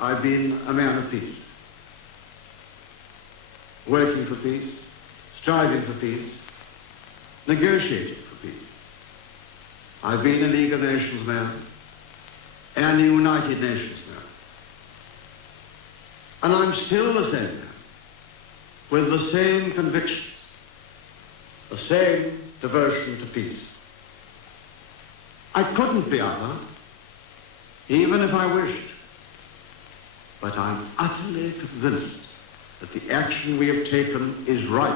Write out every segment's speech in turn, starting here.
I've been a man of peace. Working for peace, striving for peace, negotiating for peace. I've been a League of Nations man and a United Nations man. And I'm still the same man, with the same convictions, the same devotion to peace. I couldn't be other, even if I wished. But I'm utterly convinced that the action we have taken is right.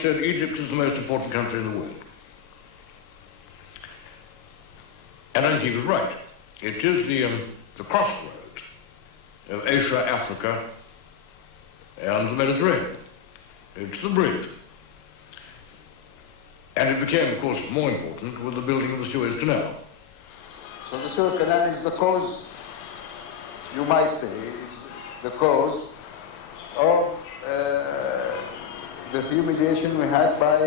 Said Egypt is the most important country in the world. And I think he was right. It is the crossroads of Asia, Africa, and the Mediterranean. It's the bridge. And it became, of course, more important with the building of the Suez Canal. So the Suez Canal is the cause, you might say, it's the cause of the humiliation we had by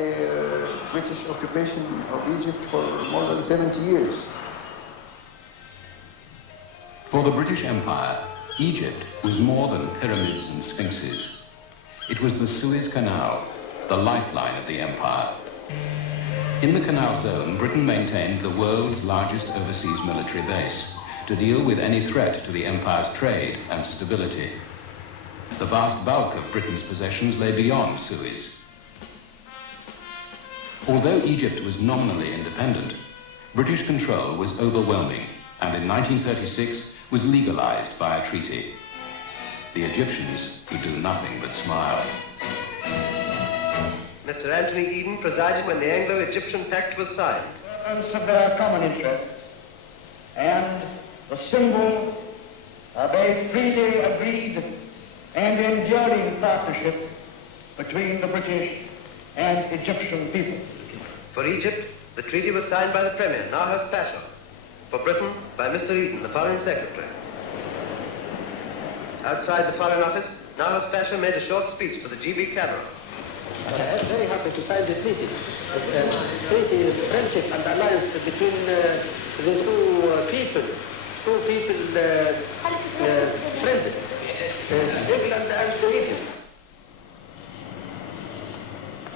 British occupation of Egypt for more than 70 years. For the British Empire, Egypt was more than pyramids and sphinxes. It was the Suez Canal, the lifeline of the empire. In the canal zone, Britain maintained the world's largest overseas military base to deal with any threat to the empire's trade and stability. The vast bulk of Britain's possessions lay beyond Suez. Although Egypt was nominally independent, British control was overwhelming and in 1936 was legalized by a treaty. The Egyptians could do nothing but smile. Mr. Anthony Eden presided when the Anglo-Egyptian Pact was signed. Of their common interest and the symbol of a freely agreed and enduring partnership between the British and Egyptian people. For Egypt, the treaty was signed by the Premier, Nahas Pasha. For Britain, by Mr. Eden, the Foreign Secretary. Outside the Foreign Office, Nahas Pasha made a short speech for the GB camera. I'm very happy to sign the treaty. The treaty is friendship and alliance between the two peoples. Friends. England and Egypt.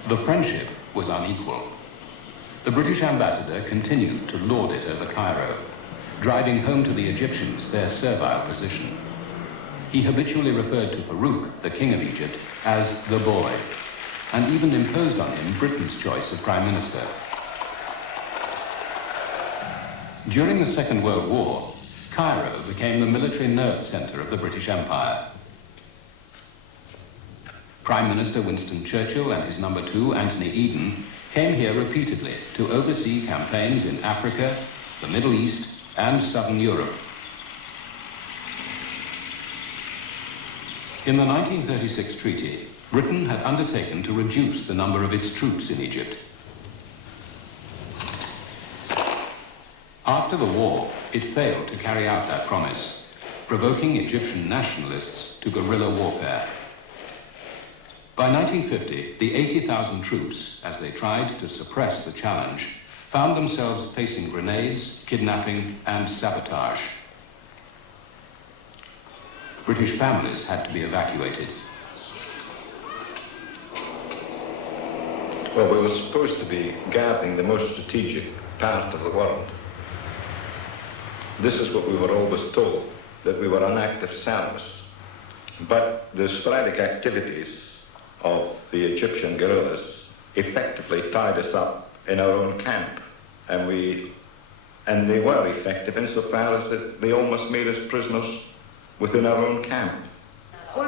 The friendship was unequal. The British ambassador continued to lord it over Cairo, driving home to the Egyptians their servile position. He habitually referred to Farouk, the king of Egypt, as the boy, and even imposed on him Britain's choice of prime minister. During the Second World War, Cairo became the military nerve center of the British Empire. Prime Minister Winston Churchill and his number two, Anthony Eden, came here repeatedly to oversee campaigns in Africa, the Middle East, and Southern Europe. In the 1936 treaty, Britain had undertaken to reduce the number of its troops in Egypt. After the war, it failed to carry out that promise, provoking Egyptian nationalists to guerrilla warfare. By 1950, the 80,000 troops, as they tried to suppress the challenge, found themselves facing grenades, kidnapping, and sabotage. British families had to be evacuated. Well, we were supposed to be guarding the most strategic part of the world. This is what we were always told, that we were on active service. But the sporadic activities of the Egyptian guerrillas effectively tied us up in our own camp. And they were effective insofar as that they almost made us prisoners within our own camp. كل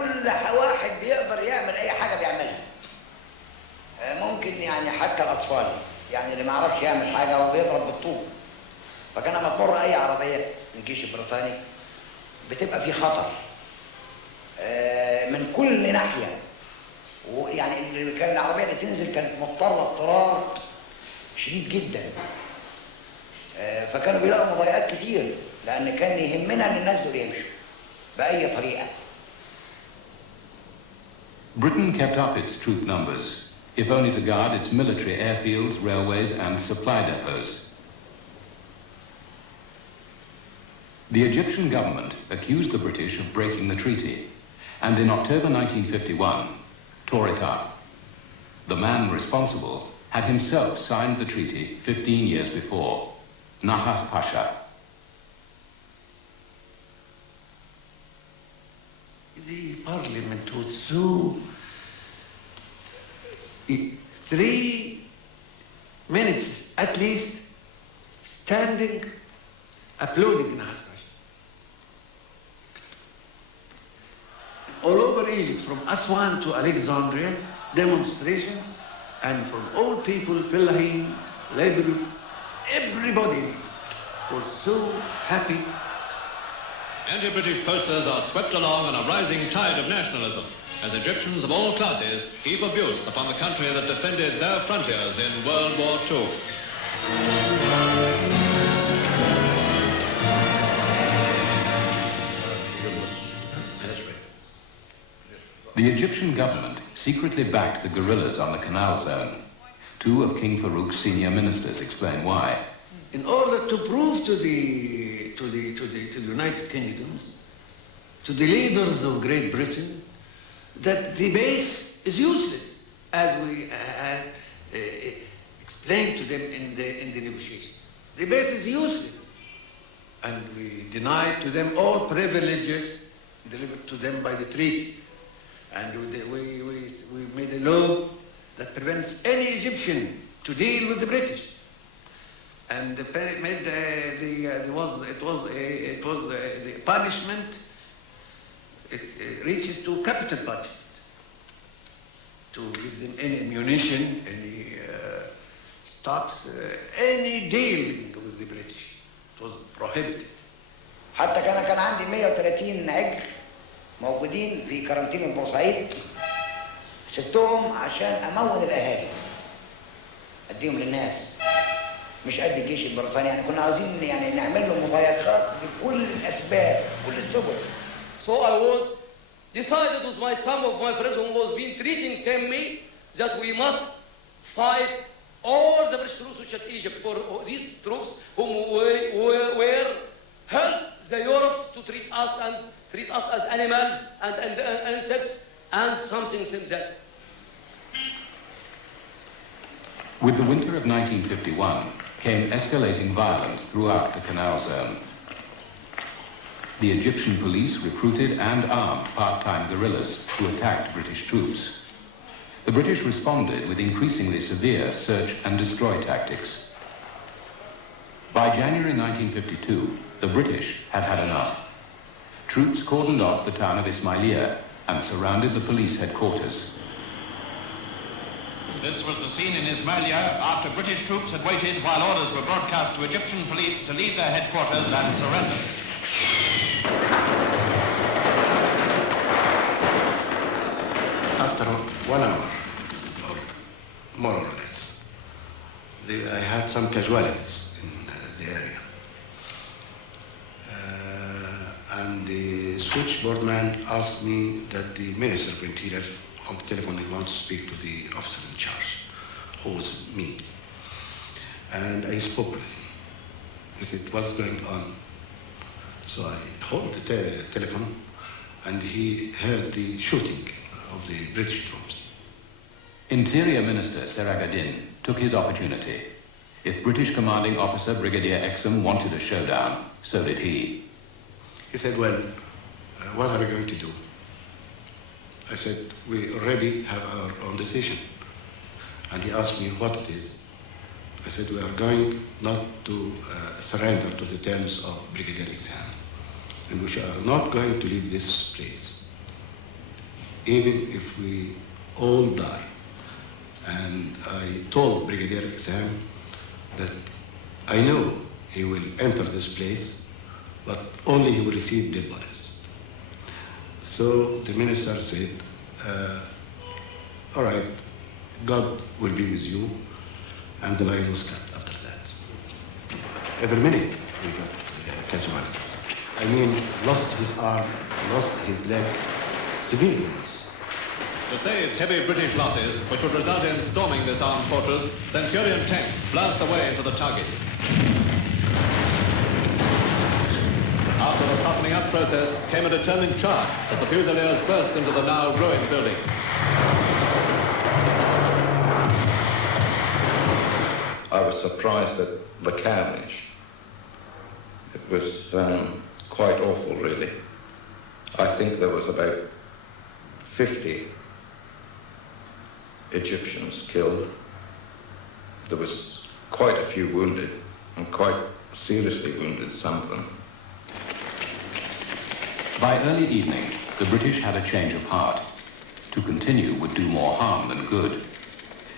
واحد بيقدر يعمل أي حاجة بيعملها. ممكن يعني حتى الأطفال، يعني اللي ما يعرفش يعمل حاجة هو بيضرب بالطوب. فكان لما تمر اي عربيه من الجيش البريطاني بتبقى في خطر من كل ناحيه، ويعني اللي كان العربيه اللي تنزل كانت مضطره اضطرار شديد جدا، فكانوا بيلاقوا مضايقات كتير لان كان يهمنا ان الناس دول يمشوا باي طريقه. Britain kept up its troop numbers, if only to guard its military airfields, railways and supply depots. The Egyptian government accused the British of breaking the treaty, and in October 1951 tore it up. The man responsible had himself signed the treaty 15 years before, Nahas Pasha. The parliament was so 3 minutes at least standing applauding Nahas Pasha. All over Egypt, from Aswan to Alexandria, demonstrations, and from all people, Fellahin, laborers, everybody in Egypt was so happy. Anti-British posters are swept along on a rising tide of nationalism as Egyptians of all classes heap abuse upon the country that defended their frontiers in World War II. The Egyptian government secretly backed the guerrillas on the Canal Zone. 2 of King Farouk's senior ministers explain why. In order to prove to the United Kingdoms, to the leaders of Great Britain, that the base is useless, as we explained to them in the negotiations. The base is useless, and we denied to them all privileges delivered to them by the treaty, and we made a law that prevents any Egyptian to deal with the British. And the punishment. It reaches to capital punishment, to give them any ammunition, any stocks, any dealing with the British. It was prohibited. حتى كان عندي 130 عجل موجودين في كارانتين بورسعيد، سبتهم عشان امون الاهالي اديهم للناس، مش قد الجيش البريطاني. يعني كنا عاوزين يعني نعمل لهم مضايقات بكل الاسباب، كل السبل. So I was decided with some of my friends who was been treating same me that we must fight all the British troops which at Egypt for these troops whom were help the Europeans to treat us as animals and insects and something like that. With the winter of 1951 came escalating violence throughout the Canal Zone. The Egyptian police recruited and armed part-time guerrillas who attacked British troops. The British responded with increasingly severe search and destroy tactics. By January 1952, the British had had enough. Troops cordoned off the town of Ismailia and surrounded the police headquarters. This was the scene in Ismailia after British troops had waited while orders were broadcast to Egyptian police to leave their headquarters and surrender. After 1 hour, or more or less, I had some casualties in the area. And the switchboard man asked me that the Minister of Interior on the telephone, he wants to speak to the officer in charge, who was me. And I spoke with him. He said, what's going on? So I hold the telephone, and he heard the shooting of the British troops. Interior Minister Seragadin took his opportunity. If British commanding officer Brigadier Exham wanted a showdown, so did he. He said, well, what are we going to do? I said, we already have our own decision. And he asked me what it is. I said, we are going not to surrender to the terms of Brigadier Exham. And we are not going to leave this place, even if we all die. And I told Brigadier Exham that I know he will enter this place, but only he will receive dead bodies. So the minister said, all right, God will be with you, and the line was cut after that. Every minute we got casualties. I mean, lost his arm, lost his leg, severe wounds. To save heavy British losses, which would result in storming this armed fortress, Centurion tanks blast away into the target. After the softening up process came a determined charge as the Fusiliers burst into the now ruined building. I was surprised at the carnage. It was quite awful, really. I think there was about 50 Egyptians killed. There was quite a few wounded, and quite seriously wounded, some of them. By early evening, the British had a change of heart. To continue would do more harm than good.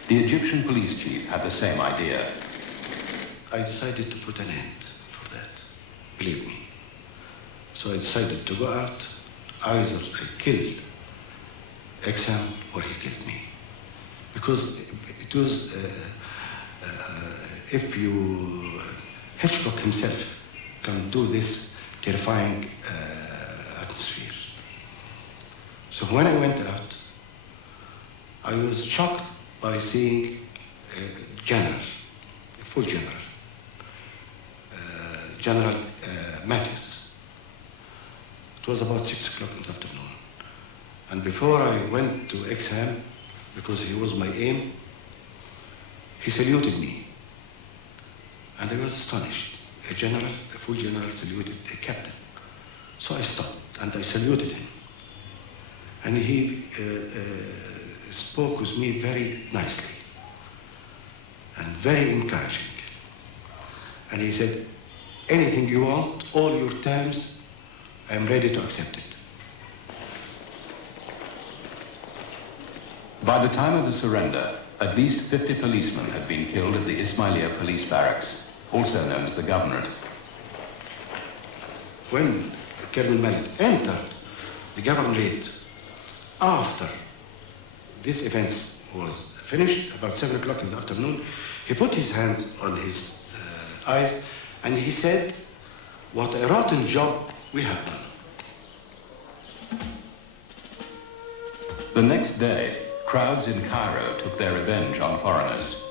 The Egyptian police chief had the same idea. I decided to put an end for that, believe me. So I decided to go out, either I killed Exam or he killed me. Because it was, if you, Hitchcock himself can do this terrifying atmosphere. So when I went out, I was shocked by seeing a general, a full general, General Mattis. It was about 6 o'clock in the afternoon. And before I went to Exham, because he was my aim, he saluted me. And I was astonished. A general, a full general saluted a captain. So I stopped and I saluted him. And he spoke with me very nicely and very encouraging. And he said, anything you want, all your terms, I am ready to accept it. By the time of the surrender, at least 50 policemen had been killed at the Ismailia police barracks, also known as the Governorate. When Colonel Malik entered the Governorate after this event was finished, about 7 o'clock in the afternoon, he put his hands on his eyes and he said, what a rotten job we have done. The next day, crowds in Cairo took their revenge on foreigners.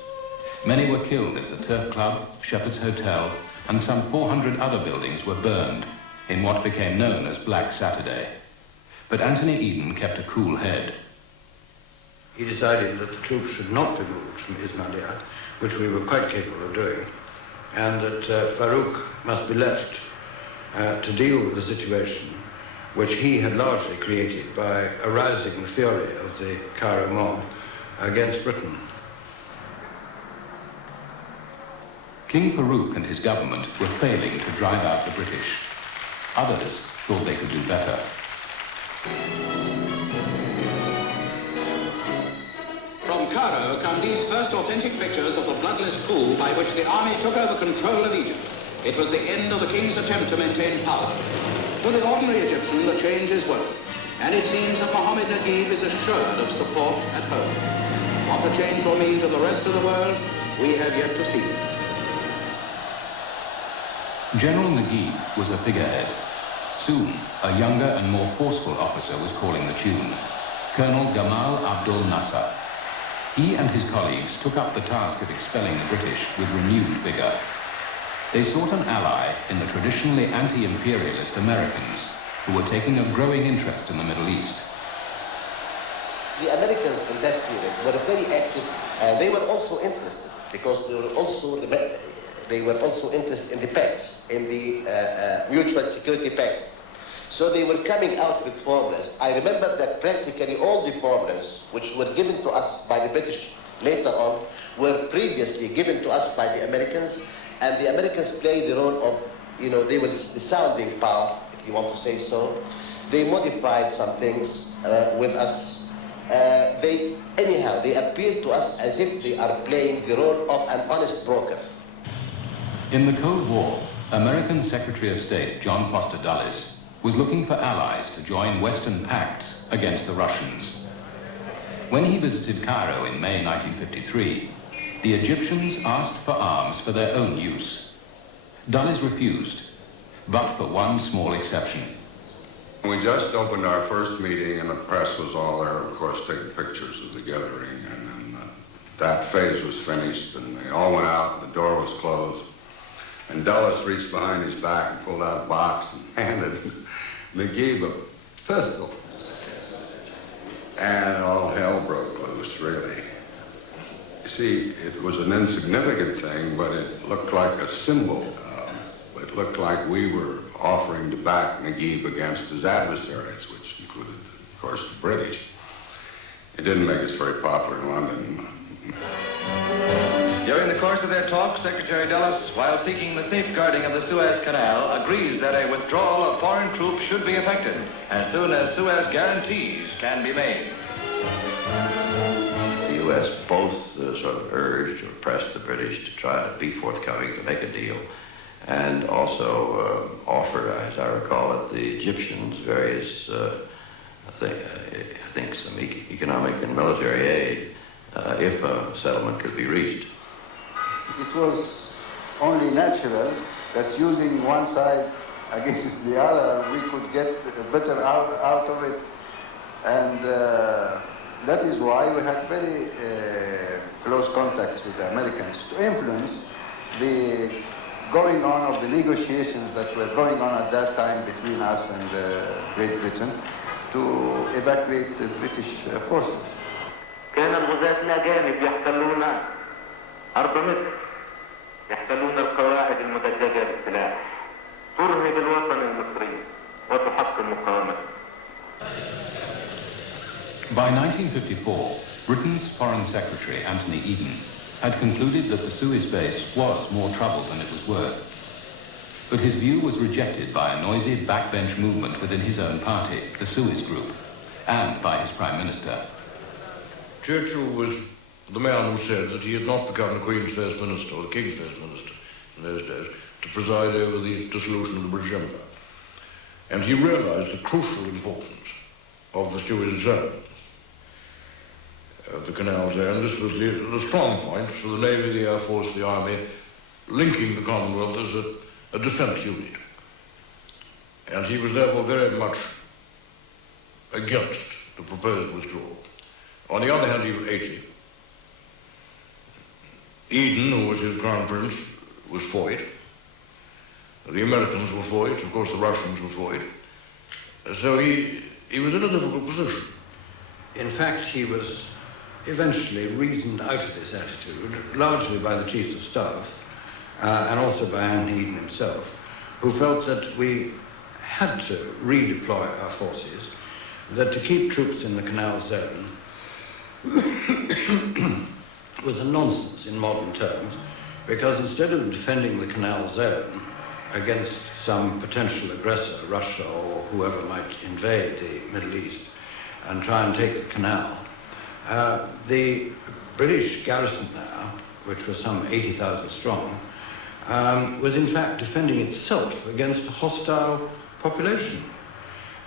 Many were killed as the Turf Club, Shepherd's Hotel, and some 400 other buildings were burned in what became known as Black Saturday. But Anthony Eden kept a cool head. He decided that the troops should not be moved from Ismailia, which we were quite capable of doing, and that Farouk must be left to deal with the situation which he had largely created by arousing the fury of the Cairo mob against Britain. King Farouk and his government were failing to drive out the British. Others thought they could do better. From Cairo come these first authentic pictures of the bloodless coup by which the army took over control of Egypt. It was the end of the king's attempt to maintain power. To the ordinary Egyptian, the change is welcome, and it seems that Mohammed Naguib is assured of support at home. What the change will mean to the rest of the world, we have yet to see. General Naguib was a figurehead. Soon, a younger and more forceful officer was calling the tune, Colonel Gamal Abdul Nasser. He and his colleagues took up the task of expelling the British with renewed vigor. They sought an ally in the traditionally anti-imperialist Americans, who were taking a growing interest in the Middle East. The Americans in that period were very active. They were also interested because they were also interested in the pacts, in the mutual security pacts. So they were coming out with formulas. I remember that practically all the formulas which were given to us by the British later on were previously given to us by the Americans, and the Americans played the role of, they were the sounding power, if you want to say so. They modified some things with us. They appeared to us as if they are playing the role of an honest broker. In the Cold War, American Secretary of State John Foster Dulles was looking for allies to join Western pacts against the Russians. When he visited Cairo in May 1953, the Egyptians asked for arms for their own use. Dulles refused, but for one small exception. We just opened our first meeting and the press was all there, of course, taking pictures of the gathering. And then that phase was finished and they all went out and the door was closed. And Dulles reached behind his back and pulled out a box and handed Naguib a pistol. And all hell broke loose, really. You see, it was an insignificant thing, but it looked like a symbol. It looked like we were offering to back Naguib against his adversaries, which included, of course, the British. It didn't make us very popular in London. During the course of their talk, Secretary Dulles, while seeking the safeguarding of the Suez Canal, agrees that a withdrawal of foreign troops should be effected as soon as Suez guarantees can be made. The U.S. both sort of urged or pressed the British to try to be forthcoming to make a deal, and also offered, as I recall it, the Egyptians various, I think some economic and military aid if a settlement could be reached. It was only natural that using one side against the other, we could get better out of it. And that is why we had very close contacts with the Americans to influence the going on of the negotiations that were going on at that time between us and Great Britain to evacuate the British forces. كان الغزاة الأجانب يحتلون أرض مصر، يحتلون القواعد المدججة بالسلاح، ترهب الوطن المصري وتحقق المقاومة. By 1954, Britain's Foreign Secretary Anthony Eden had concluded that the Suez base was more trouble than it was worth. But his view was rejected by a noisy backbench movement within his own party, the Suez Group, and by his Prime Minister. Churchill was the man who said that he had not become the Queen's First Minister, or the King's First Minister in those days, to preside over the dissolution of the British Empire. And he realized the crucial importance of the Suez zone, of the canal zone. This was the strong point for the Navy, the Air Force, the Army, linking the Commonwealth as a defence unit. And he was therefore very much against the proposed withdrawal. On the other hand, he was 80. Eden, who was his crown prince, was for it. The Americans were for it. Of course, the Russians were for it. So he was in a difficult position. In fact, he was eventually reasoned out of this attitude, largely by the Chief of Staff and also by Anthony Eden himself, who felt that we had to redeploy our forces, that to keep troops in the canal zone was a nonsense in modern terms, because instead of defending the canal zone against some potential aggressor, Russia or whoever might invade the Middle East and try and take the canal, the British garrison now, which was some 80,000 strong, was in fact defending itself against a hostile population,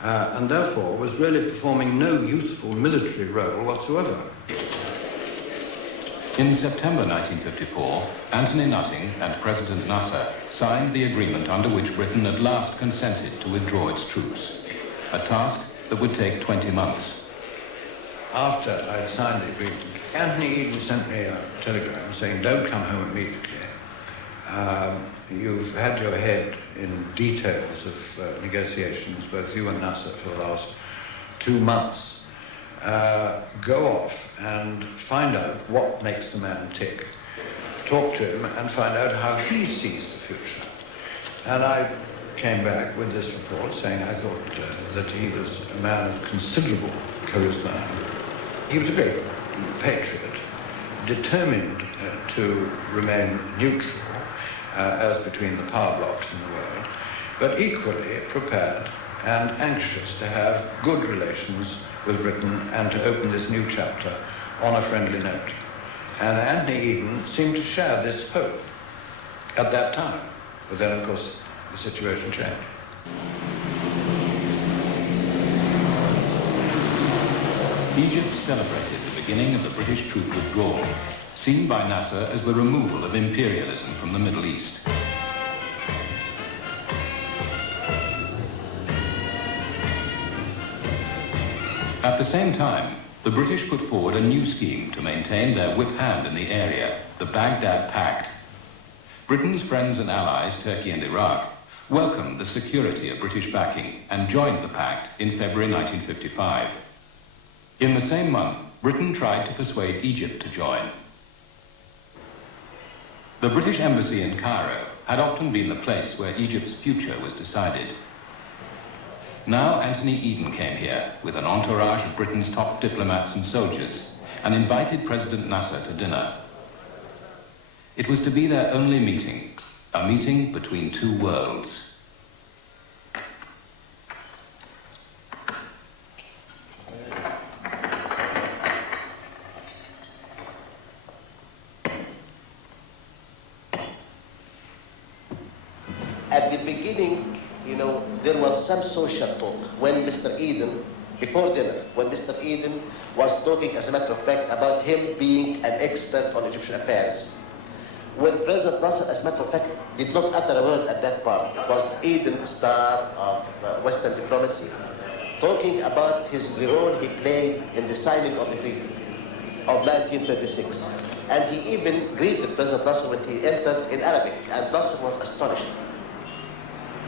and therefore was really performing no useful military role whatsoever. In September 1954, Anthony Nutting and President Nasser signed the agreement under which Britain at last consented to withdraw its troops, a task that would take 20 months. After I'd signed the agreement, Anthony Eden sent me a telegram saying, "Don't come home immediately. You've had your head in details of negotiations, both you and Nasser, for the last 2 months. Go off and find out what makes the man tick. Talk to him and find out how he sees the future." And I came back with this report saying I thought that he was a man of considerable charisma. He was a great patriot, determined to remain neutral as between the power blocks in the world, but equally prepared and anxious to have good relations with Britain and to open this new chapter on a friendly note. And Anthony Eden seemed to share this hope. at that time. But then, of course, the situation changed. Egypt celebrated the beginning of the British troop withdrawal, seen by Nasser as the removal of imperialism from the Middle East. At the same time, the British put forward a new scheme to maintain their whip hand in the area, the Baghdad Pact. Britain's friends and allies, Turkey and Iraq, welcomed the security of British backing and joined the pact in February 1955. In the same month, Britain tried to persuade Egypt to join. The British embassy in Cairo had often been the place where Egypt's future was decided. Now Anthony Eden came here with an entourage of Britain's top diplomats and soldiers and invited President Nasser to dinner. It was to be their only meeting, a meeting between two worlds. At the beginning, you know, there was some social talk when Mr. Eden, before dinner, when Mr. Eden was talking, as a matter of fact, about him being an expert on Egyptian affairs. When President Nasser, as a matter of fact, did not utter a word at that part. It was Eden, the star of Western diplomacy, talking about the role he played in the signing of the treaty of 1936. And he even greeted President Nasser when he entered in Arabic, and Nasser was astonished.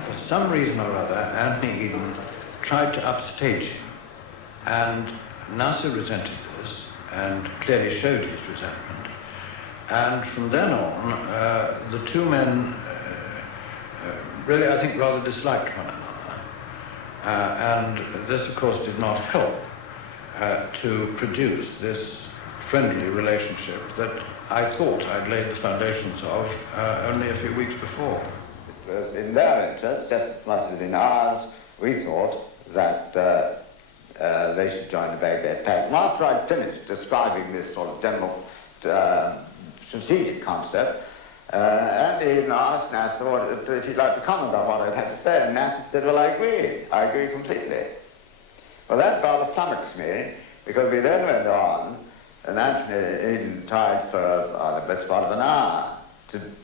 For some reason or other, Anthony Eden tried to upstage him, and Nasser resented this and clearly showed his resentment. And from then on, the two men really, I think, rather disliked one another. And this, of course, did not help to produce this friendly relationship that I thought I'd laid the foundations of only a few weeks before. It was in their interest, just as much as in ours, we thought that they should join the Baghdad Pact. And after I'd finished describing this sort of general strategic concept, and Eden asked Nasser if he'd like to comment on what I'd had to say, and Nasser said, well, I agree completely. Well, that rather flummoxed me, because we then went on, and Anthony Eden tried for the best part of an hour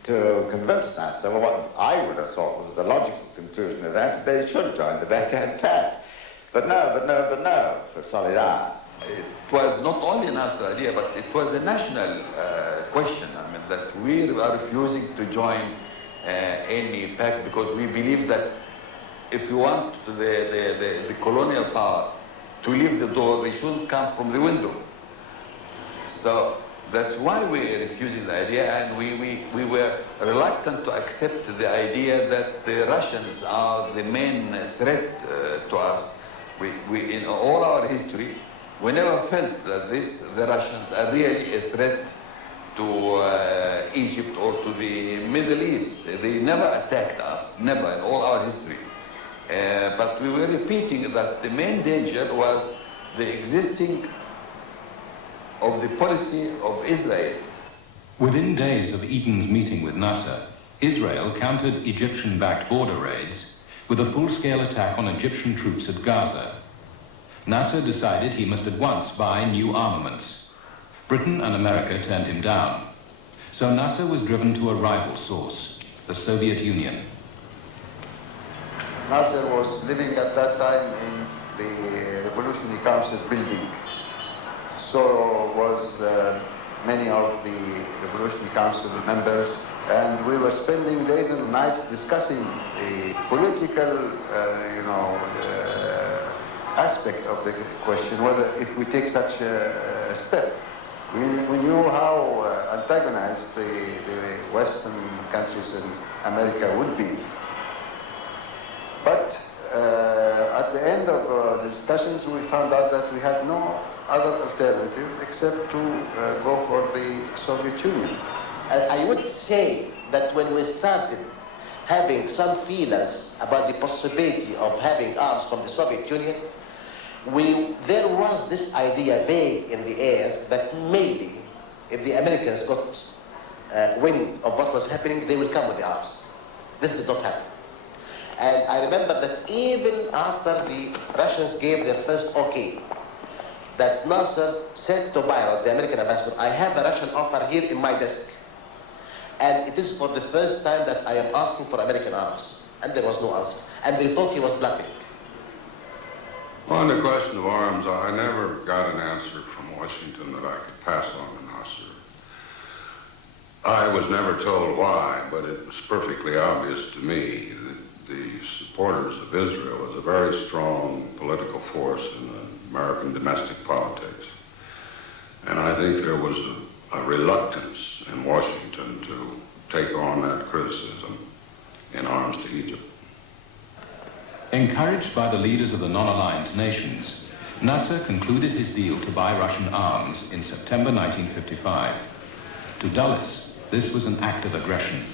to convince Nasser, well, what I would have thought was the logical conclusion of that, they should join the Baghdad Pact. But no, for a solid hour. It was not only a national idea, but it was a national question. I mean, that we are refusing to join any pact because we believe that if you want the colonial power to leave the door, they shouldn't come from the window. So that's why we are refusing the idea, and we were reluctant to accept the idea that the Russians are the main threat to us. We in all our history, we never felt that the Russians are really a threat to Egypt or to the Middle East. They never attacked us, never in all our history. But we were repeating that the main danger was the existing of the policy of Israel. Within days of Eden's meeting with Nasser, Israel countered Egyptian-backed border raids with a full-scale attack on Egyptian troops at Gaza. Nasser decided he must at once buy new armaments. Britain and America turned him down. So Nasser was driven to a rival source, the Soviet Union. Nasser was living at that time in the Revolutionary Council building. So was many of the Revolutionary Council members, and we were spending days and nights discussing the political, aspect of the question, whether if we take such a step. We knew how antagonized the Western countries and America would be. But at the end of the discussions, we found out that we had no other alternative except to go for the Soviet Union. I would say that when we started having some feelers about the possibility of having arms from the Soviet Union, there was this idea vague in the air that maybe if the Americans got wind of what was happening, they will come with the arms. This did not happen. And I remember that even after the Russians gave their first okay, that Nasser said to Byron, the American ambassador, I have a Russian offer here in my desk. And it is for the first time that I am asking for American arms. And there was no answer. And they thought he was bluffing. On the question of arms, I never got an answer from Washington that I could pass on to Nasser. I was never told why, but it was perfectly obvious to me that the supporters of Israel was a very strong political force in American domestic politics. And I think there was a reluctance in Washington to take on that criticism in arms to Egypt. Encouraged by the leaders of the non-aligned nations, Nasser concluded his deal to buy Russian arms in September 1955. To Dulles, this was an act of aggression.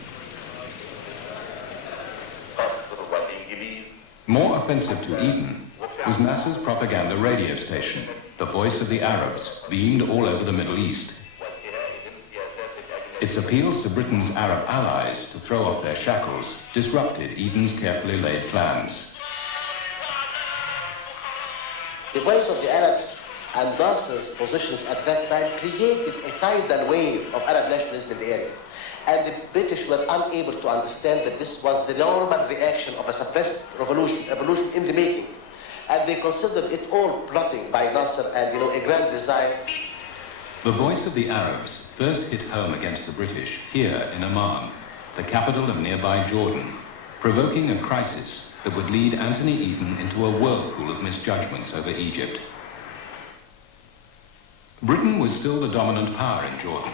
More offensive to Eden was Nasser's propaganda radio station, the voice of the Arabs, beamed all over the Middle East. Its appeals to Britain's Arab allies to throw off their shackles disrupted Eden's carefully laid plans. The voice of the Arabs and Nasser's positions at that time created a tidal wave of Arab nationalism in the area. And the British were unable to understand that this was the normal reaction of a suppressed evolution in the making. And they considered it all plotting by Nasser and, a grand design. The voice of the Arabs first hit home against the British here in Amman, the capital of nearby Jordan, provoking a crisis that would lead Anthony Eden into a whirlpool of misjudgments over Egypt. Britain was still the dominant power in Jordan,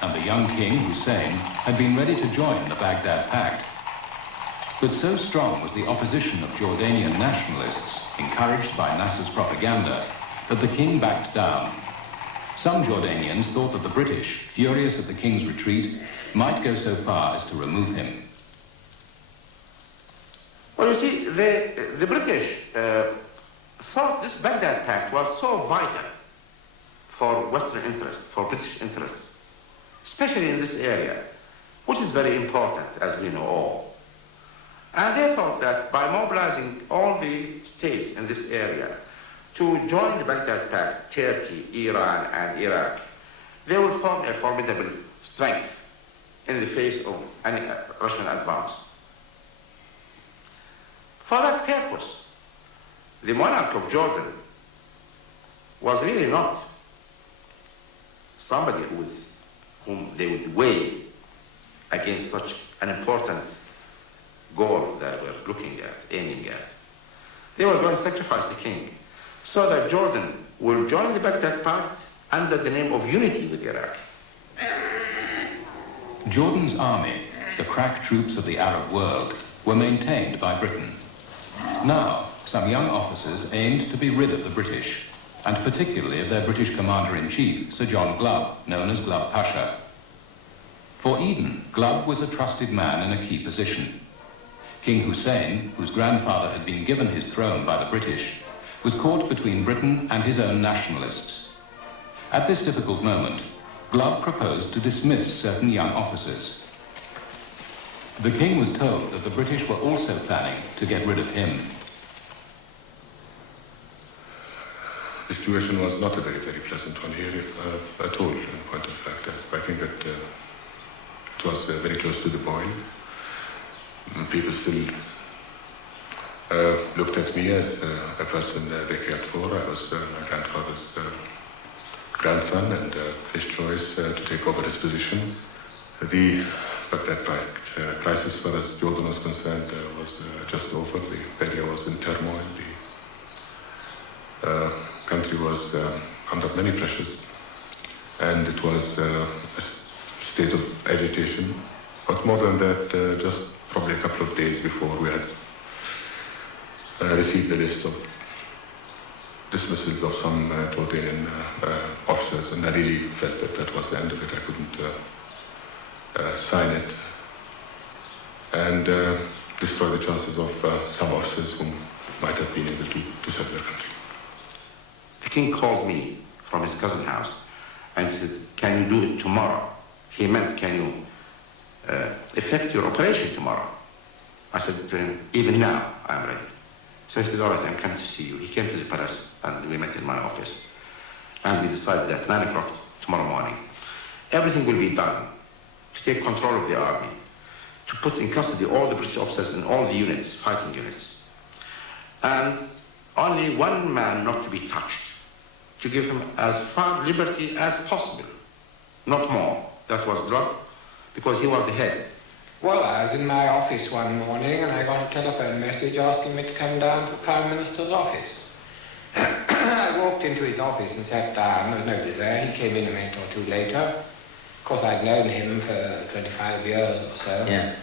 and the young king, Hussein, had been ready to join the Baghdad Pact. But so strong was the opposition of Jordanian nationalists, encouraged by Nasser's propaganda, that the king backed down. Some Jordanians thought that the British, furious at the king's retreat, might go so far as to remove him. Well, you see, the British thought this Baghdad Pact was so vital for Western interests, for British interests, especially in this area, which is very important, as we know all. And they thought that by mobilizing all the states in this area to join the Baghdad Pact, Turkey, Iran, and Iraq, they will form a formidable strength in the face of any Russian advance. For that purpose, the monarch of Jordan was really not somebody whom they would weigh against such an important goal that we're looking at, aiming at. They were going to sacrifice the king so that Jordan will join the Baghdad Pact under the name of unity with Iraq. Jordan's army, the crack troops of the Arab world, were maintained by Britain. Now, some young officers aimed to be rid of the British, and particularly of their British commander-in-chief, Sir John Glubb, known as Glubb Pasha. For Eden, Glubb was a trusted man in a key position. King Hussein, whose grandfather had been given his throne by the British, was caught between Britain and his own nationalists. At this difficult moment, Glubb proposed to dismiss certain young officers. The king was told that the British were also planning to get rid of him. The situation was not a very, very pleasant one here at all, in point of fact. I think that it was very close to the boil. People still looked at me as a person they cared for. I was my grandfather's grandson, and his choice to take over his position. The Baghdad Pact crisis, as far as Jordan was concerned, was just over. The area was in turmoil. The country was under many pressures, and it was a state of agitation. But more than that, just probably a couple of days before, we had received a list of dismissals of some Jordanian officers, and I really felt that that was the end of it. I couldn't sign it and destroy the chances of some officers who might have been able to serve their country. The king called me from his cousin's house and said, "Can you do it tomorrow?" He meant, can you effect your operation tomorrow? I said to him, even now, I'm ready. So he said, all right, I'm coming to see you. He came to the palace, and we met in my office. And we decided at 9 o'clock tomorrow morning, everything will be done to take control of the army, to put in custody all the British officers and all the units, fighting units. And only one man not to be touched, to give him as far liberty as possible, not more. That was Glob, because he was the head. Well, I was in my office one morning and I got a telephone message asking me to come down to the Prime Minister's office. I walked into his office and sat down. There was nobody there. He came in a minute or two later. Of course, I'd known him for 25 years or so. Yeah.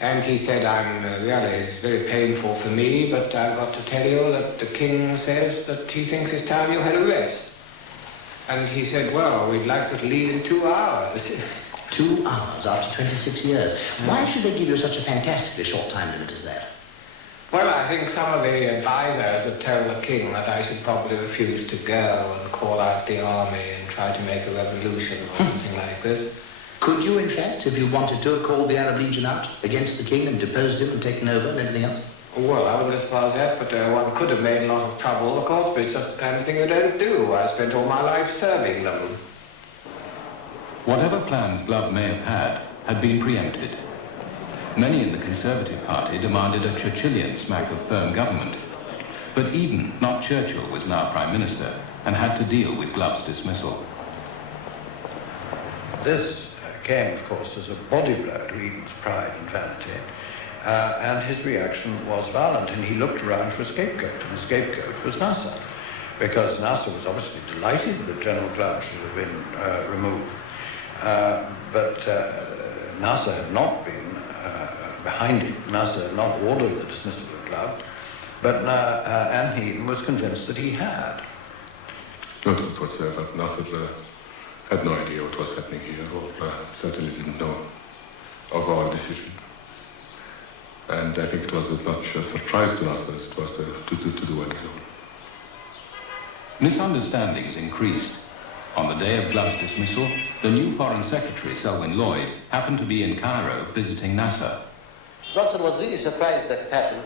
And he said, really, it's very painful for me, but I've got to tell you that the King says that he thinks it's time you had a rest. And he said, well, we'd like to leave in 2 hours. 2 hours after 26 years. Why should they give you such a fantastically short time limit as that? Well, I think some of the advisors have told the King that I should probably refuse to go and call out the army and try to make a revolution or something like this. Could you, in fact, if you wanted to, have called the Arab Legion out against the King and deposed him and taken over and everything else? Well, I wouldn't suppose that, but one could have made a lot of trouble, of course, but it's just the kind of thing you don't do. I spent all my life serving them. Whatever plans Glob may have had been preempted. Many in the Conservative Party demanded a Churchillian smack of firm government. But Eden, not Churchill, was now Prime Minister and had to deal with Glob's dismissal. This came, of course, as a body blow to Eden's pride and vanity, and his reaction was violent, and he looked around for a scapegoat, and the scapegoat was Nasser, because Nasser was obviously delighted that General Glob should have been removed. But Nasser had not been behind it. Nasser had not ordered the dismissal of Glob, but and Eden was convinced that he had. No truth whatsoever. Nasser had no idea what was happening here, or certainly didn't know of our decision. And I think it was as much a surprise to Nasser as it was to do on his own. Misunderstandings increased. On the day of Glob's dismissal, the new Foreign Secretary, Selwyn Lloyd, happened to be in Cairo visiting Nasser. Nasser was really surprised that it happened,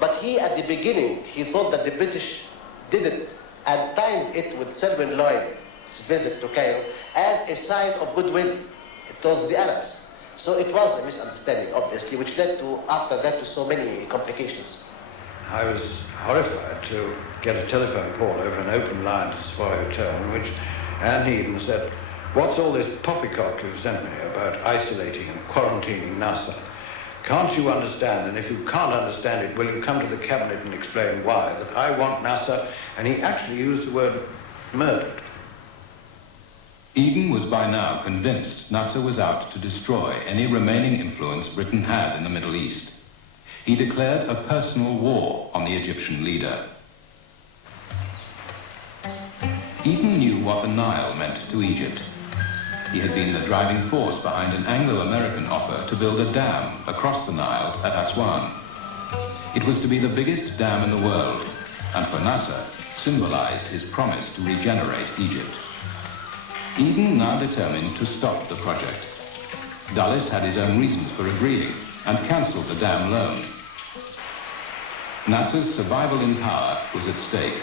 but he, at the beginning, he thought that the British did it and timed it with Selwyn Lloyd's visit to Cairo as a sign of goodwill towards the Arabs. So it was a misunderstanding, obviously, which led to, after that, to so many complications. I was horrified to get a telephone call over an open line to the Savoy Hotel in which Anne Eden said, "What's all this poppycock you've sent me about isolating and quarantining Nasser? Can't you understand? And if you can't understand it, will you come to the cabinet and explain why? That I want Nasser," and he actually used the word murdered. Eden was by now convinced Nasser was out to destroy any remaining influence Britain had in the Middle East. He declared a personal war on the Egyptian leader. Eden knew what the Nile meant to Egypt. He had been the driving force behind an Anglo-American offer to build a dam across the Nile at Aswan. It was to be the biggest dam in the world, and for Nasser, symbolized his promise to regenerate Egypt. Eden now determined to stop the project. Dulles had his own reasons for agreeing and cancelled the dam loan. Nasser's survival in power was at stake.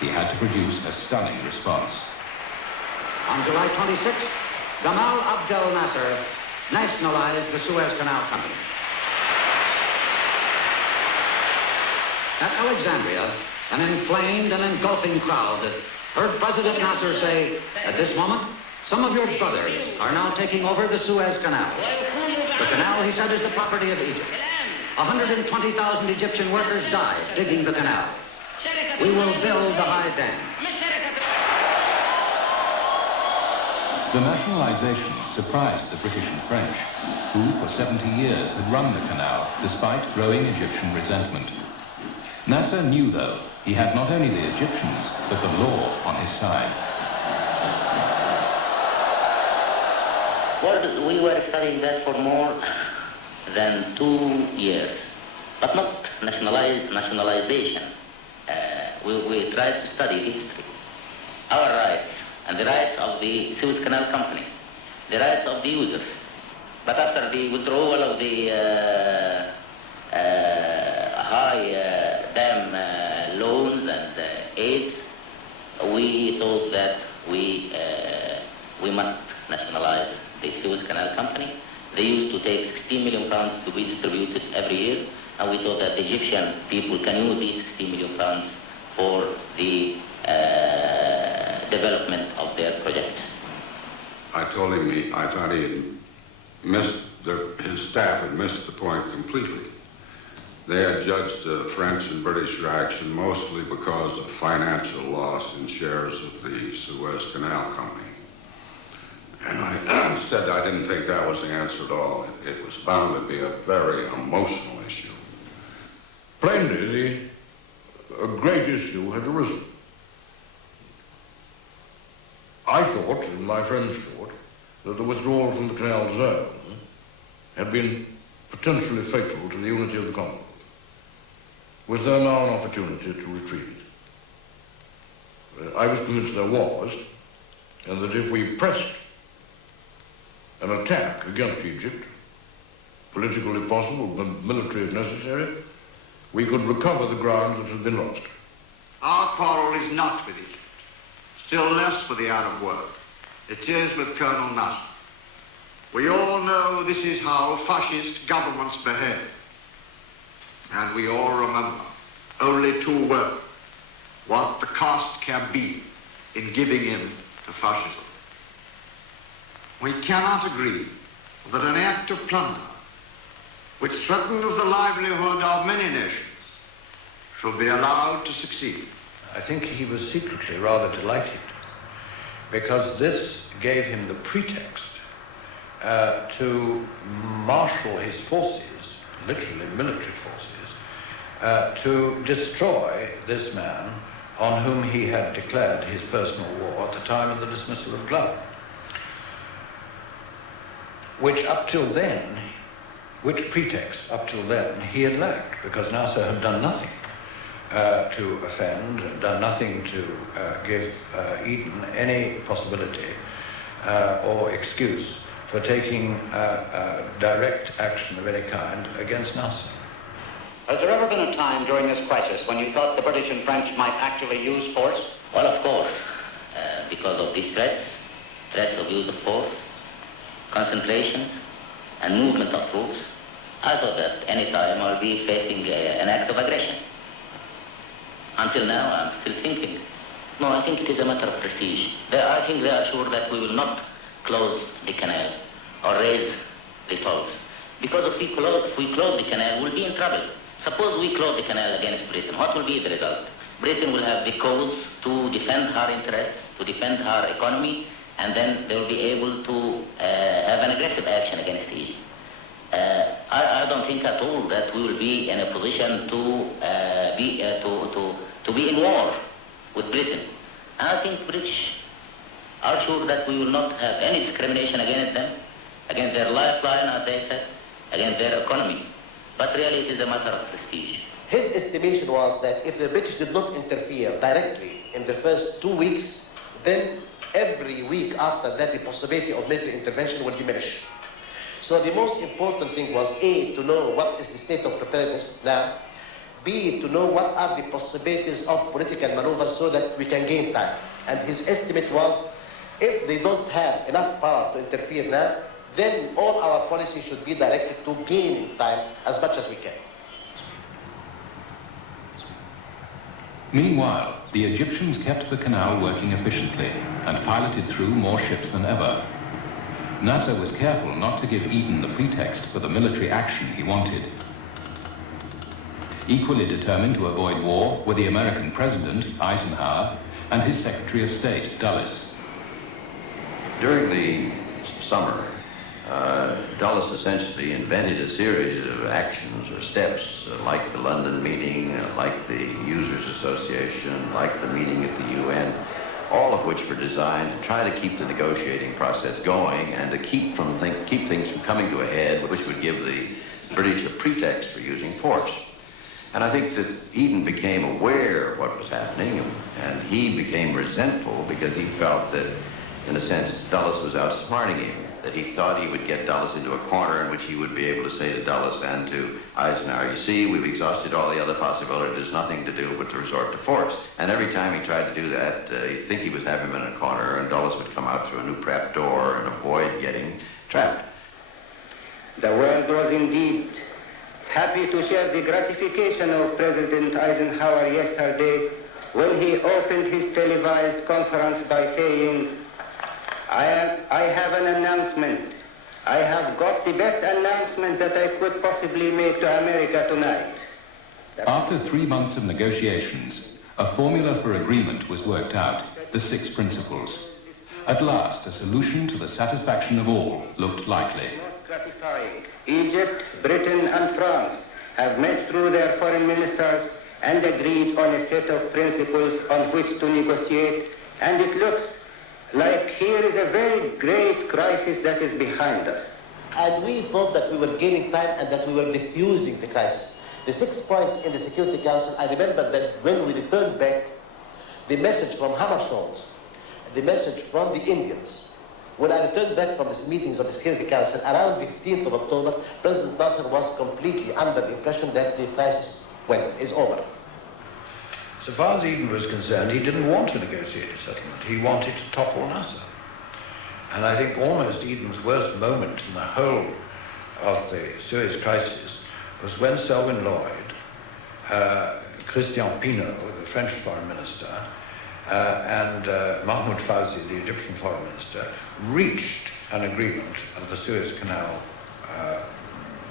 He had to produce a stunning response. On July 26th, Gamal Abdel Nasser nationalized the Suez Canal Company. At Alexandria, an inflamed and engulfing crowd heard President Nasser say, "At this moment, some of your brothers are now taking over the Suez Canal. The canal," he said, "is the property of Egypt. 120,000 Egyptian workers died digging the canal. We will build the high dam." The nationalization surprised the British and French, who for 70 years had run the canal despite growing Egyptian resentment. Nasser knew, though, he had not only the Egyptians, but the law on his side. Well, we were studying that for more than 2 years, but not nationalization. We tried to study history, our rights, and the rights of the Suez Canal Company. the rights of the users. But after the withdrawal of the high dam loans and aids, we thought that we must nationalize the Suez Canal Company. They used to take 16 million pounds to be distributed every year, and we thought that the Egyptian people can use these 16 million pounds for the development of their projects. I told him I thought he had missed, his staff had missed the point completely. They had judged the French and British reaction mostly because of financial loss in shares of the Suez Canal Company. And I said I didn't think that was the answer at all. It was bound to be a very emotional issue. Plainly, a great issue had arisen. I thought, and my friends thought, that the withdrawal from the Canal Zone had been potentially fatal to the unity of the Commonwealth. Was there now an opportunity to retreat? I was convinced there was, and that if we pressed an attack against Egypt, politically possible, but military if necessary, we could recover the ground that had been lost. Our quarrel is not with Egypt, still less with the Arab world. It is with Colonel Nasser. We all know this is how fascist governments behave. And we all remember, only too well, what the cost can be in giving in to fascism. We cannot agree that an act of plunder, which threatens the livelihood of many nations, should be allowed to succeed. I think he was secretly rather delighted, because this gave him the pretext to marshal his forces, literally military forces, to destroy this man on whom he had declared his personal war at the time of the dismissal of Glau. Which pretext up till then he had lacked, because Nasser had done nothing to offend, done nothing to give Eden any possibility or excuse for taking direct action of any kind against Nasser. Has there ever been a time during this crisis when you thought the British and French might actually use force? Well, of course, because of these threats of use of force, concentrations, and movement of troops, I thought that any time I'll be facing an act of aggression. Until now, I'm still thinking. No, I think it is a matter of prestige. I think they are sure that we will not close the canal or raise the tolls. Because if we close the canal, we'll be in trouble. Suppose we close the canal against Britain, what will be the result? Britain will have the cause to defend her interests, to defend her economy, and then they will be able to have an aggressive action against Egypt. I don't think at all that we will be in a position to be in war with Britain. I think British are sure that we will not have any discrimination against them, against their lifeline, as they said, against their economy. But really it is a matter of prestige. His estimation was that if the British did not interfere directly in the first 2 weeks, then every week after that the possibility of military intervention will diminish. So the most important thing was A, to know what is the state of preparedness now, B, to know what are the possibilities of political maneuver so that we can gain time. And his estimate was, if they don't have enough power to interfere now, then all our policy should be directed to gaining time as much as we can. Meanwhile, the Egyptians kept the canal working efficiently and piloted through more ships than ever. Nasser was careful not to give Eden the pretext for the military action he wanted. Equally determined to avoid war were the American President, Eisenhower, and his Secretary of State, Dulles. During the summer, Dulles essentially invented a series of actions or steps, like the London meeting, like the Users Association, like the meeting at the UN, all of which were designed to try to keep the negotiating process going and to keep things from coming to a head, which would give the British a pretext for using force. And I think that Eden became aware of what was happening, and he became resentful because he felt that, in a sense, Dulles was outsmarting him, that he thought he would get Dulles into a corner in which he would be able to say to Dulles and to Eisenhower, you see, we've exhausted all the other possibilities, there's nothing to do but to resort to force. And every time he tried to do that, he'd think he was having him in a corner, and Dulles would come out through a new trap door and avoid getting trapped. The world was indeed happy to share the gratification of President Eisenhower yesterday when he opened his televised conference by saying, I have an announcement. I have got the best announcement that I could possibly make to America tonight. After 3 months of negotiations, a formula for agreement was worked out, the 6 principles. At last, a solution to the satisfaction of all looked likely. Most gratifying. Egypt, Britain, and France have met through their foreign ministers and agreed on a set of principles on which to negotiate, and it looks like here is a very great crisis that is behind us. And we thought that we were gaining time and that we were diffusing the crisis. The 6 points in the Security Council, I remember that when we returned back, the message from Hammarskjöld, the message from the Indians, when I returned back from these meetings of the Security Council around the 15th of October, President Nasser was completely under the impression that the crisis is over. So far as Eden was concerned, he didn't want to negotiate a settlement. He wanted to topple Nasser. And I think almost Eden's worst moment in the whole of the Suez crisis was when Selwyn Lloyd, Christian Pinault, the French foreign minister, and Mahmoud Fawzi, the Egyptian foreign minister, reached an agreement on the Suez Canal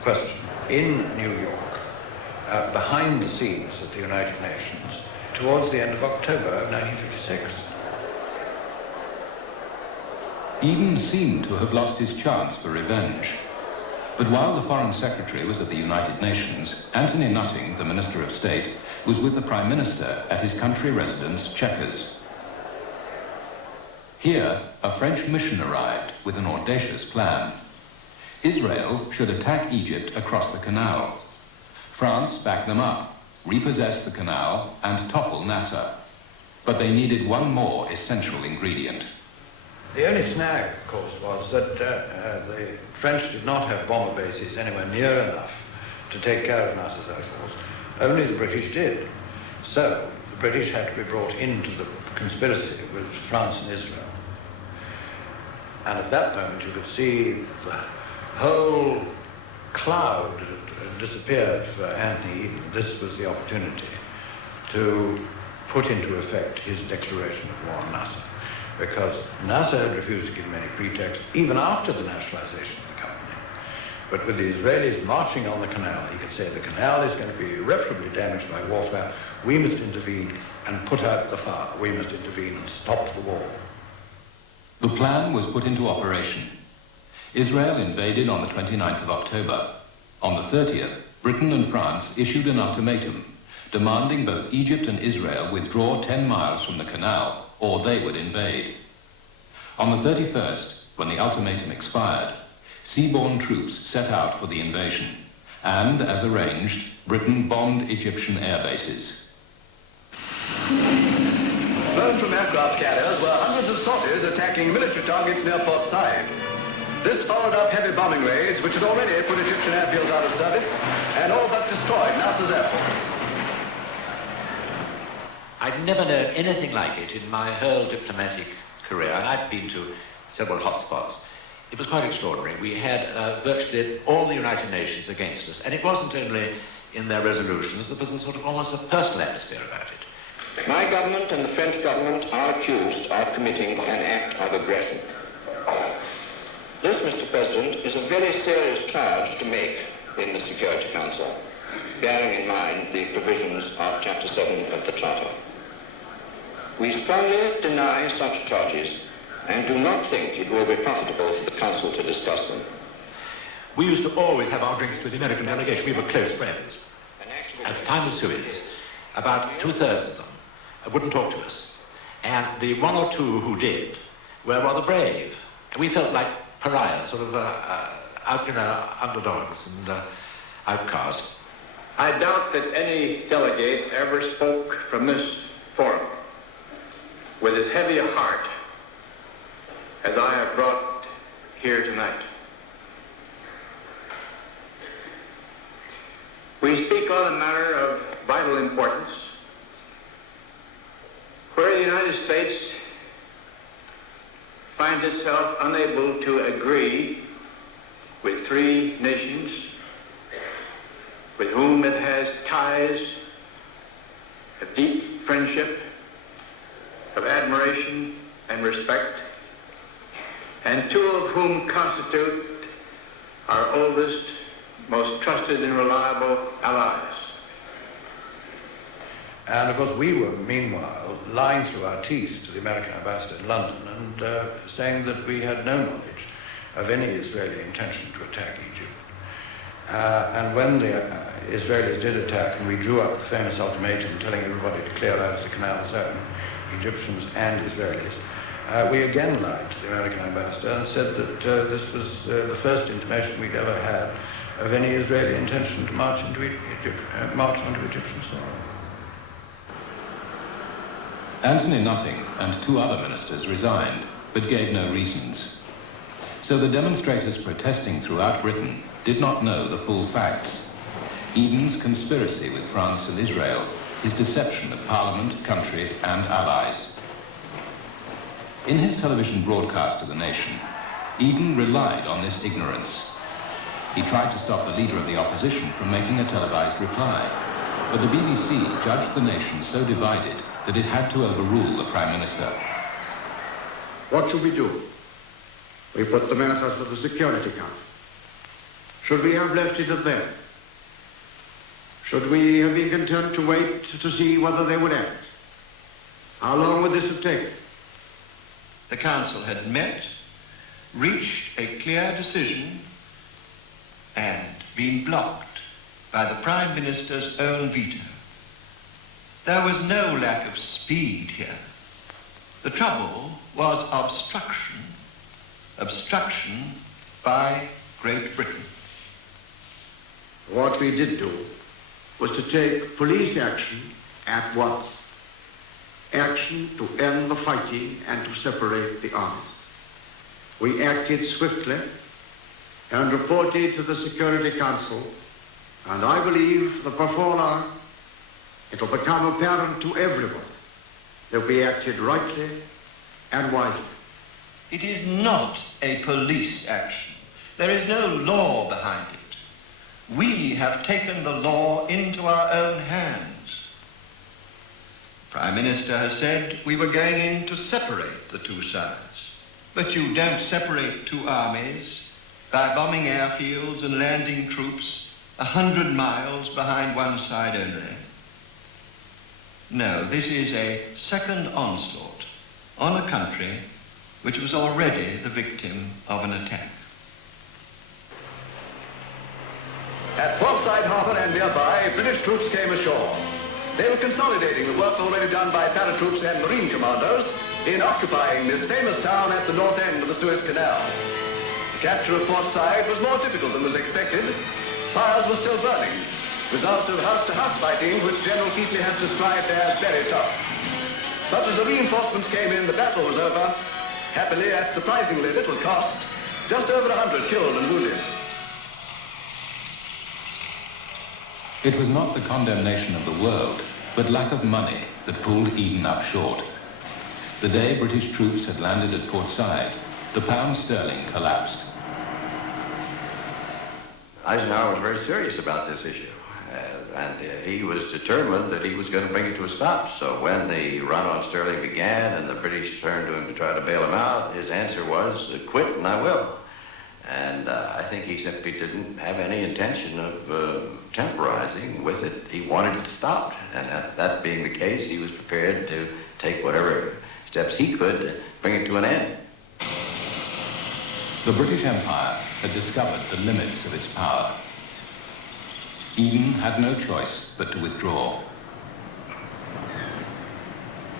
question in New York, behind the scenes at the United Nations, towards the end of October of 1956. Eden seemed to have lost his chance for revenge. But while the Foreign Secretary was at the United Nations, Anthony Nutting, the Minister of State, was with the Prime Minister at his country residence, Chequers. Here, a French mission arrived with an audacious plan. Israel should attack Egypt across the canal. France backed them up, repossess the canal, and topple Nasser. But they needed one more essential ingredient. The only snag, of course, was that the French did not have bomber bases anywhere near enough to take care of Nasser's air force. Only the British did. So the British had to be brought into the conspiracy with France and Israel. And at that moment you could see the whole cloud had disappeared for Anthony Eden. This was the opportunity to put into effect his declaration of war on Nasser, because Nasser had refused to give him any pretext, even after the nationalization of the company. But with the Israelis marching on the canal, he could say the canal is going to be irreparably damaged by warfare. We must intervene and put out the fire. We must intervene and stop the war. The plan was put into operation. Israel invaded on the 29th of October. On the 30th, Britain and France issued an ultimatum, demanding both Egypt and Israel withdraw 10 miles from the canal, or they would invade. On the 31st, when the ultimatum expired, seaborne troops set out for the invasion, and, as arranged, Britain bombed Egyptian air bases. Flown from aircraft carriers were hundreds of sorties attacking military targets near Port Said. This followed up heavy bombing raids which had already put Egyptian airfields out of service and all but destroyed Nasser's air force. I'd never known anything like it in my whole diplomatic career, and I've been to several hotspots. It was quite extraordinary. We had virtually all the United Nations against us, and it wasn't only in their resolutions, there was a sort of almost a personal atmosphere about it. My government and the French government are accused of committing an act of aggression. This, Mr. President, is a very serious charge to make in the Security Council, bearing in mind the provisions of Chapter 7 of the Charter. We strongly deny such charges and do not think it will be profitable for the Council to discuss them. We used to always have our drinks with the American delegation. We were close friends. At the time of Suez, about 2/3 of them wouldn't talk to us. And the one or two who did were rather brave. We felt like pariahs, sort of underdogs and outcasts. I doubt that any delegate ever spoke from this forum with as heavy a heart as I have brought here tonight. We speak on a matter of vital importance, where the United States finds itself unable to agree with three nations with whom it has ties of deep friendship, of admiration and respect, and two of whom constitute our oldest, most trusted and reliable allies. And of course we were, meanwhile, lying through our teeth to the American ambassador in London and saying that we had no knowledge of any Israeli intention to attack Egypt. And when the Israelis did attack, and we drew up the famous ultimatum telling everybody to clear out of the canal zone, Egyptians and Israelis, we again lied to the American ambassador and said that this was the first intimation we'd ever had of any Israeli intention to march onto Egyptian soil. Anthony Nutting and two other ministers resigned, but gave no reasons. So the demonstrators protesting throughout Britain did not know the full facts. Eden's conspiracy with France and Israel, his deception of Parliament, country, and allies. In his television broadcast to the nation, Eden relied on this ignorance. He tried to stop the leader of the opposition from making a televised reply, but the BBC judged the nation so divided that it had to overrule the Prime Minister. What should we do? We put the matter to the Security Council. Should we have left it at that? Should we have been content to wait to see whether they would act? How long would this have taken? The Council had met, reached a clear decision, and been blocked by the Prime Minister's own veto. There was no lack of speed here. The trouble was obstruction. Obstruction by Great Britain. What we did do was to take police action at once. Action to end the fighting and to separate the armies. We acted swiftly and reported to the Security Council, and I believe that before long it will become apparent to everyone that we acted rightly and wisely. It is not a police action. There is no law behind it. We have taken the law into our own hands. The Prime Minister has said we were going in to separate the two sides. But you don't separate two armies by bombing airfields and landing troops 100 miles behind one side only. No, this is a second onslaught on a country which was already the victim of an attack. At Portside Harbour and nearby, British troops came ashore. They were consolidating the work already done by paratroops and marine commandos in occupying this famous town at the north end of the Suez Canal. The capture of Portside was more difficult than was expected. Fires were still burning, result of house-to-house fighting, which General Keighley has described as very tough. But as the reinforcements came in, the battle was over. Happily, at surprisingly little cost, just over 100 killed and wounded. It was not the condemnation of the world, but lack of money that pulled Eden up short. The day British troops had landed at Port Said, the pound sterling collapsed. Eisenhower was very serious about this issue, and he was determined that he was going to bring it to a stop. So when the run on sterling began and the British turned to him to try to bail him out, his answer was, quit and I will. And I think he simply didn't have any intention of temporizing with it. He wanted it stopped, and that being the case, he was prepared to take whatever steps he could to bring it to an end. The British Empire had discovered the limits of its power. Eden had no choice but to withdraw.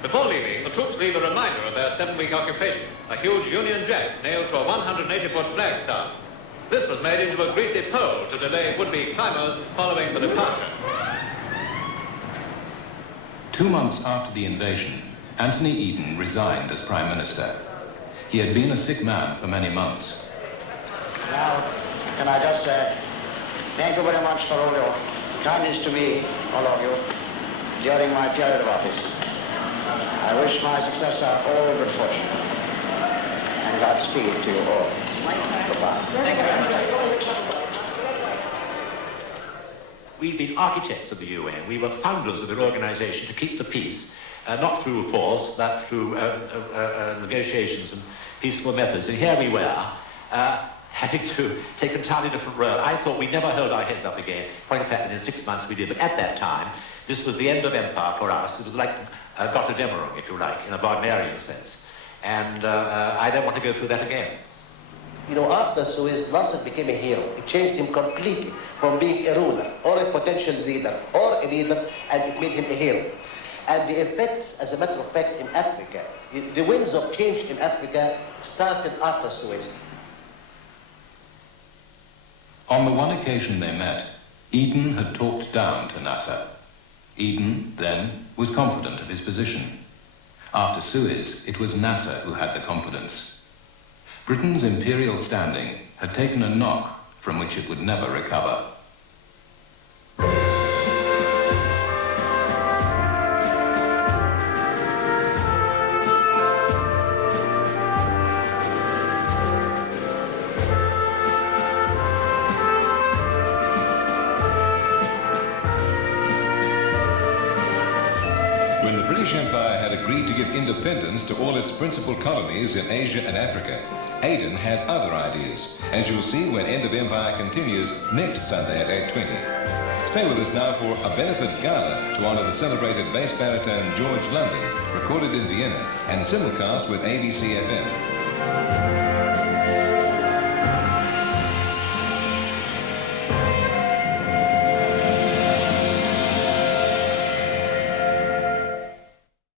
Before leaving, the troops leave a reminder of their 7-week occupation, a huge Union Jack nailed to a 180-foot flagstaff. This was made into a greasy pole to delay would-be climbers following the departure. 2 months after the invasion, Anthony Eden resigned as Prime Minister. He had been a sick man for many months. Now, can I just say, thank you very much for all your kindness to me, all of you, during my period of office. I wish my successor all good fortune. And Godspeed to you all. Goodbye. Thank you very much. We've been architects of the UN. We were founders of an organization to keep the peace, not through force, but through negotiations and peaceful methods. And here we were, having to take an entirely different road. I thought we'd never hold our heads up again. Point of fact that in 6 months we did, but at that time, this was the end of empire for us. It was like Gotterdämmerung, if you like, in a Wagnerian sense. And I don't want to go through that again. You know, after Suez, Nasser became a hero. It changed him completely from being a ruler or a potential leader or a leader, and it made him a hero. And the effects, as a matter of fact, in Africa, the winds of change in Africa started after Suez. On the one occasion they met, Eden had talked down to Nasser. Eden, then, was confident of his position. After Suez, it was Nasser who had the confidence. Britain's imperial standing had taken a knock from which it would never recover. When the British Empire had agreed to give independence to all its principal colonies in Asia and Africa, Aden had other ideas, as you'll see when End of Empire continues next Sunday at 8:20. Stay with us now for a benefit gala to honour the celebrated bass baritone George London, recorded in Vienna and simulcast with ABC FM.